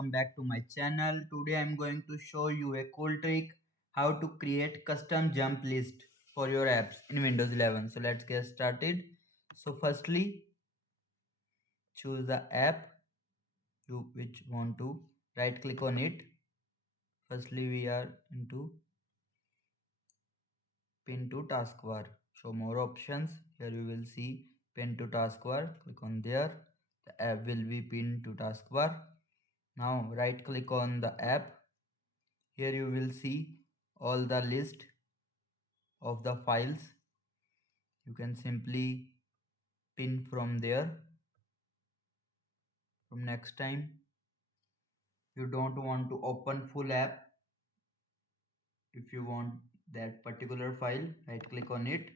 welcome back to my channel. Today I'm going to show you a cool trick how to create custom jump list for your apps in Windows 11. So let's get started. So firstly, choose the app you which want to right click on it. Firstly, we are into pin to taskbar. Show more options. Here you will see pin to taskbar. Click on there. The app will be pinned to taskbar. Now right click on the app. Here you will see all the list of the files. You can simply pin from there. From next time you don't want to open full app, if you want that particular file, right click on it.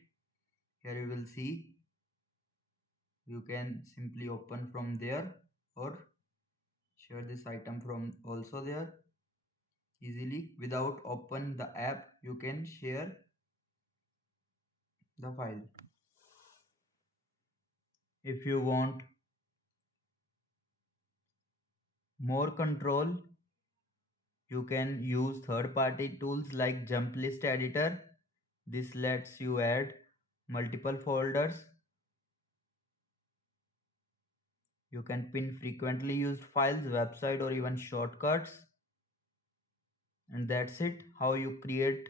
Here you will see you can simply open from there or share this item from also there easily. Without open the app, you can share the file. If you want more control, you can use third-party tools like Jump List Editor. This lets you add multiple folders. You can pin frequently used files, website, or even shortcuts. And that's it, how you create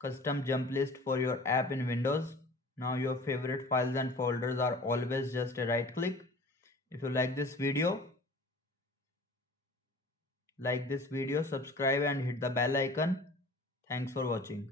custom jump list for your app in Windows. Now your favorite files and folders are always just a right click. If you like this video, subscribe and hit the bell icon. Thanks for watching.